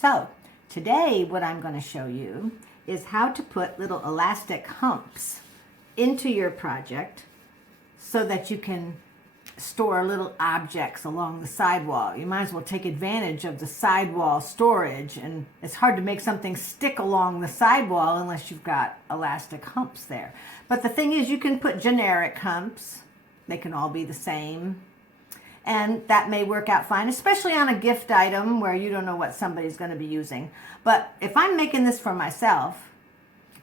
So today what I'm going to show you is how to put little elastic humps into your project so that you can store little objects along the sidewall. You might as well take advantage of the sidewall storage, and it's hard to make something stick along the sidewall unless you've got elastic humps there. But the thing is, you can put generic humps. They can all be the same. And that may work out fine, especially on a gift item where you don't know what somebody's going to be using. But if I'm making this for myself,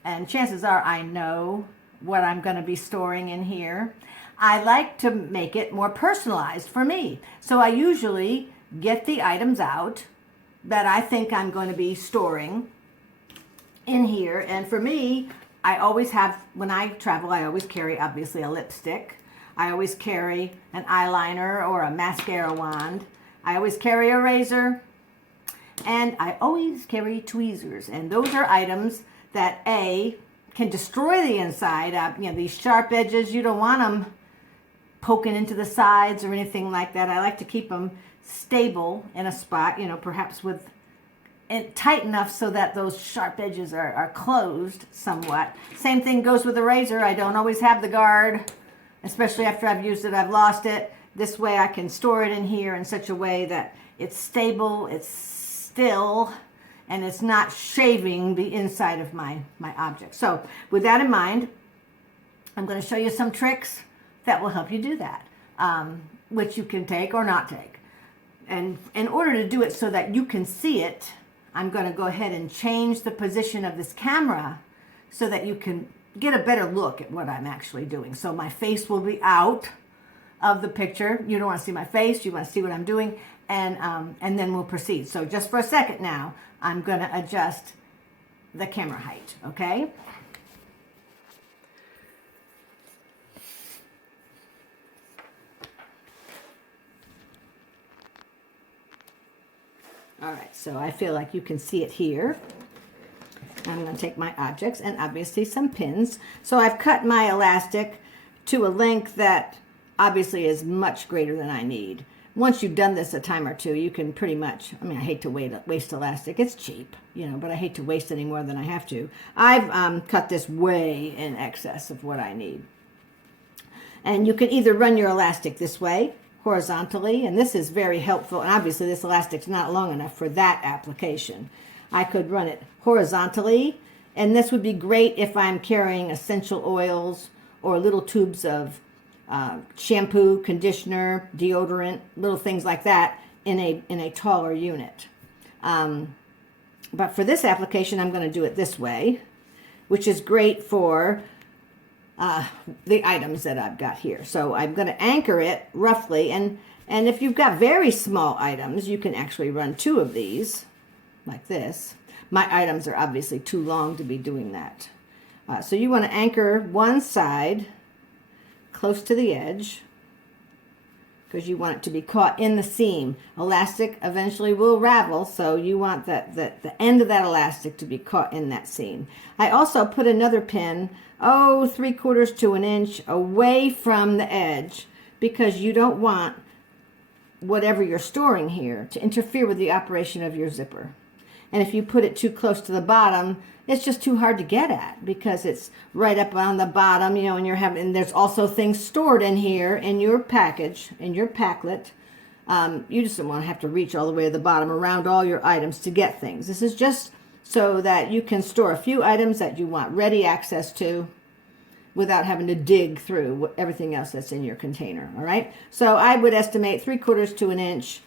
and chances are I know what I'm going to be storing in here, I like to make it more personalized for me. So I usually get the items out that I think I'm going to be storing in here. And for me, I always have, when I travel, I always carry obviously a lipstick. I always carry an eyeliner or a mascara wand. I always carry a razor. And I always carry tweezers. And those are items that can destroy the inside. You know, these sharp edges, you don't want them poking into the sides or anything like that. I like to keep them stable in a spot, you know, perhaps with it tight enough so that those sharp edges are closed somewhat. Same thing goes with the razor. I don't always have the guard, especially after I've used it, I've lost it. This way I can store it in here in such a way that it's stable, it's still, and it's not shaving the inside of my object. So with that in mind, I'm going to show you some tricks that will help you do that, which you can take or not take. And in order to do it so that you can see it, I'm going to go ahead and change the position of this camera so that you can get a better look at what I'm actually doing. So my face will be out of the picture. You don't want to see my face, you want to see what I'm doing, and then we'll proceed. So just for a second now, I'm going to adjust the camera height, okay? All right, so I feel like you can see it here. I'm going to take my objects and obviously some pins. So I've cut my elastic to a length that obviously is much greater than I need. Once you've done this a time or two, you can pretty much, I mean, I hate to waste elastic. It's cheap, you know, but I hate to waste any more than I have to. I've cut this way in excess of what I need. And you can either run your elastic this way, horizontally, and this is very helpful. And obviously this elastic's not long enough for that application. I could run it horizontally, and this would be great if I'm carrying essential oils or little tubes of shampoo, conditioner, deodorant, little things like that in a taller unit. But for this application, I'm going to do it this way, which is great for the items that I've got here. So I'm going to anchor it roughly, and if you've got very small items, you can actually run two of these like this. My items are obviously too long to be doing that. So you want to anchor one side close to the edge because you want it to be caught in the seam. Elastic eventually will ravel, so you want the end of that elastic to be caught in that seam. I also put another pin, 3/4 to 1 inch away from the edge, because you don't want whatever you're storing here to interfere with the operation of your zipper. And if you put it too close to the bottom, it's just too hard to get at because it's right up on the bottom, you know, and there's also things stored in here in your package, in your packlet. You just don't want to have to reach all the way to the bottom around all your items to get things. This is just so that you can store a few items that you want ready access to without having to dig through everything else that's in your container, all right? So I would estimate 3/4 to 1 inch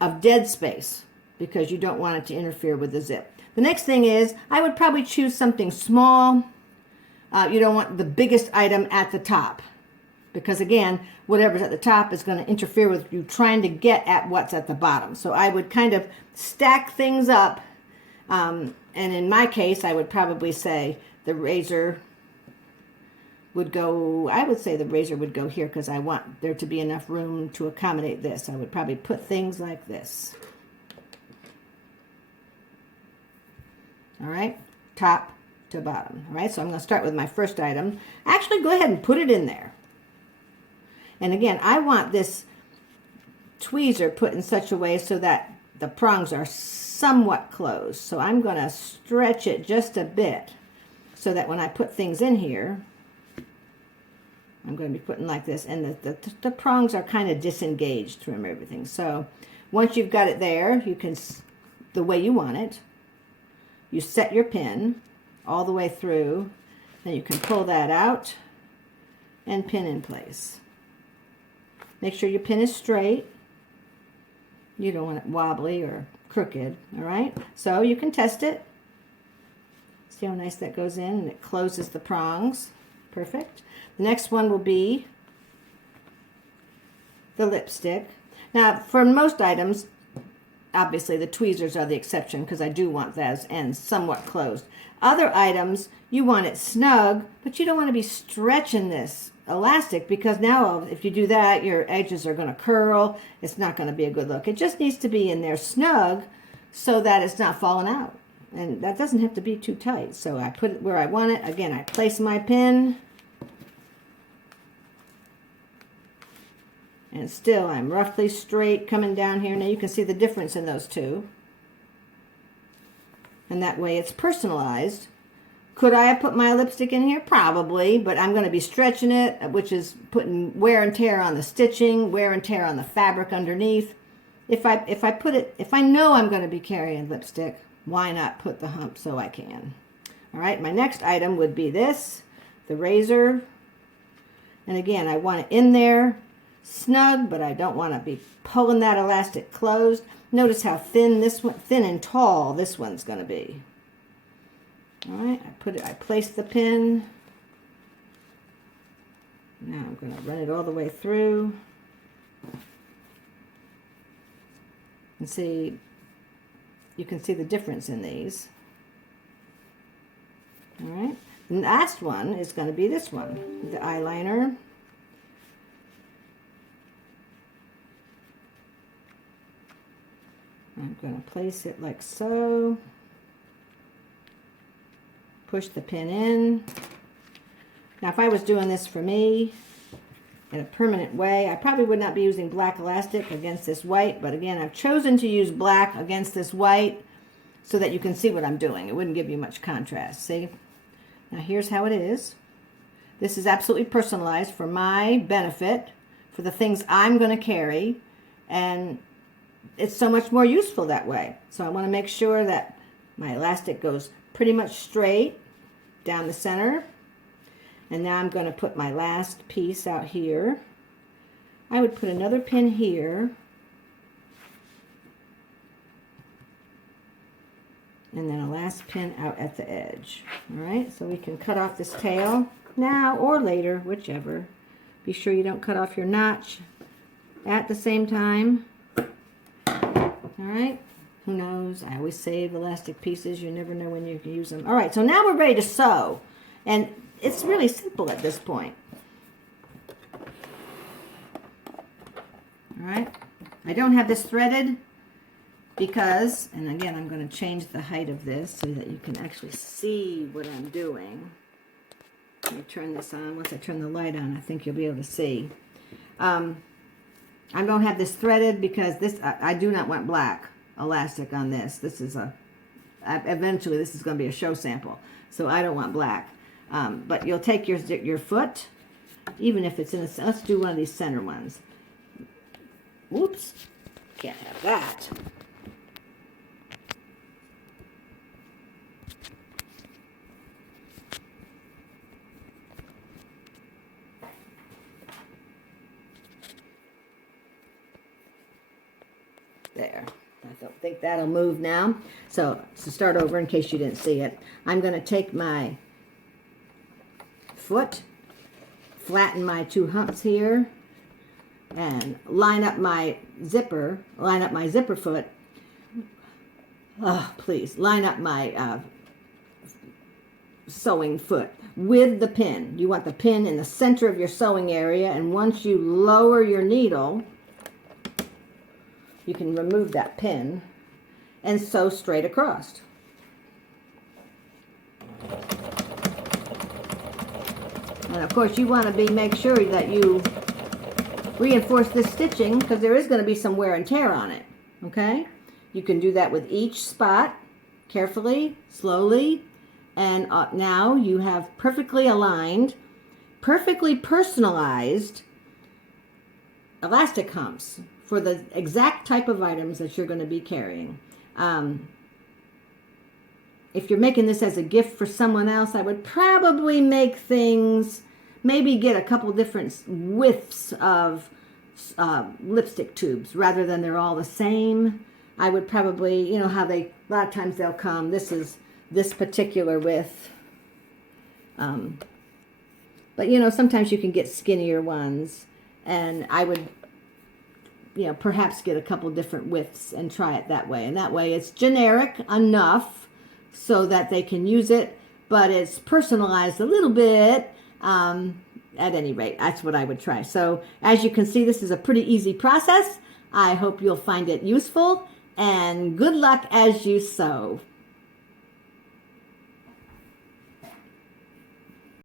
of dead space because you don't want it to interfere with the zip. The next thing is, I would probably choose something small. You don't want the biggest item at the top because, again, whatever's at the top is going to interfere with you trying to get at what's at the bottom. So I would kind of stack things up, and in my case, I would probably say the razor would go, I would say the razor would go here because I want there to be enough room to accommodate this. I would probably put things like this. All right, top to bottom. All right, so I'm going to start with my first item. Actually, go ahead and put it in there. And again, I want this tweezer put in such a way so that the prongs are somewhat closed. So I'm going to stretch it just a bit so that when I put things in here, I'm going to be putting like this, and the prongs are kind of disengaged from everything. So once you've got it there, you can, the way you want it, you set your pin all the way through, and you can pull that out and pin in place. Make sure your pin is straight. You don't want it wobbly or crooked, all right? So you can test it. See how nice that goes in, and it closes the prongs. Perfect. The next one will be the lipstick. Now, for most items, obviously the tweezers are the exception because I do want those ends somewhat closed. Other items, you want it snug, but you don't want to be stretching this elastic, because now if you do that, your edges are going to curl. It's not going to be a good look. It just needs to be in there snug so that it's not falling out. And that doesn't have to be too tight. So I put it where I want it. Again, I place my pin. And still, I'm roughly straight coming down here. Now you can see the difference in those two. And that way it's personalized. Could I have put my lipstick in here? Probably, but I'm going to be stretching it, which is putting wear and tear on the stitching, wear and tear on the fabric underneath. If I know I'm going to be carrying lipstick, why not put the hump so I can? All right, my next item would be this, the razor. And again, I want it in there snug, but I don't want to be pulling that elastic closed. Notice how thin this one, thin and tall this one's going to be. All right, I place the pin. Now I'm going to run it all the way through. And see, you can see the difference in these. All right, the last one is going to be this one, the eyeliner. I'm going to place it like so. Push the pin in. Now, if I was doing this for me in a permanent way, I probably would not be using black elastic against this white, but again, I've chosen to use black against this white so that you can see what I'm doing. It wouldn't give you much contrast, see? Now, here's how it is. This is absolutely personalized for my benefit, for the things I'm going to carry, and it's so much more useful that way. So I want to make sure that my elastic goes pretty much straight down the center. And now I'm going to put my last piece out here. I would put another pin here. And then a last pin out at the edge. All right, so we can cut off this tail now or later, whichever. Be sure you don't cut off your notch at the same time. All right. Who knows? I always save elastic pieces. You never know when you can use them. All right, so now we're ready to sew. And it's really simple at this point. All right. I don't have this threaded because, and again, I'm going to change the height of this so that you can actually see what I'm doing. Let me turn this on. Once I turn the light on, I think you'll be able to see. I don't have this threaded because this I do not want black elastic on this. This is eventually this is going to be a show sample, so I don't want black. But you'll take your foot, even if it's in a, let's do one of these center ones. Whoops, can't have that. There. I don't think that'll move now. So to start over, in case you didn't see it, I'm going to take my foot, flatten my two humps here, and line up my zipper foot. Oh, please, line up my sewing foot with the pin. You want the pin in the center of your sewing area, and once you lower your needle, you can remove that pin and sew straight across. And of course you want to make sure that you reinforce this stitching because there is going to be some wear and tear on it. Okay? You can do that with each spot, carefully, slowly, and now you have perfectly aligned, perfectly personalized elastic humps for the exact type of items that you're going to be carrying. If you're making this as a gift for someone else, I would probably make things, maybe get a couple different widths of lipstick tubes rather than they're all the same. I would probably, you know, how they, a lot of times they'll come, this is this particular width. But, you know, sometimes you can get skinnier ones. And I would, you know, perhaps get a couple different widths and try it that way. And that way it's generic enough so that they can use it, but it's personalized a little bit. At any rate, that's what I would try. So as you can see, this is a pretty easy process. I hope you'll find it useful, and good luck as you sew.